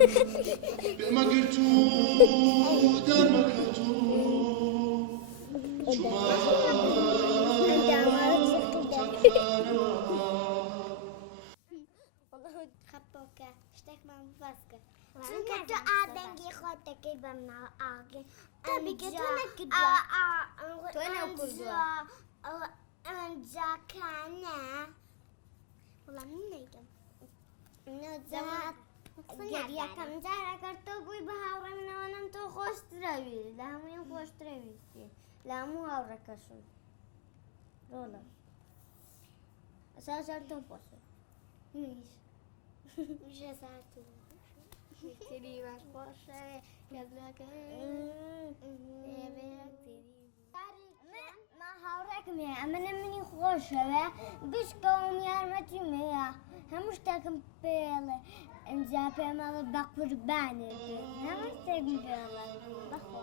ما قلتو دار ما قلتو والله خبوك اشتاك مع مفاسكة چونکە تو ئادەنگی خۆت دەکەی بەم ناو ئاگەی تۆ نەکردووە ئەنجاکانە وەڵام من نەیگەم گەریەکەم جارەکەر تۆ بووی بە هاوڕێ منەوەنم تۆ خۆشترەوی لە هەموویان خۆشترەویستی لە هەموو هاوڕێکەشم ڕۆڵە ئەساسار تۆم پۆسە میش ساعتی تری باش خۆشە ما هاوڕێکم هەیە ئەمەنە منی خۆشەوە بشکەوم یارمەتی مەیە هەموو شتێکم پێڵێ ئەنجا پێمەڵە بە قوربانێ بێ هەموو شتێکم پێڵێ بەخۆ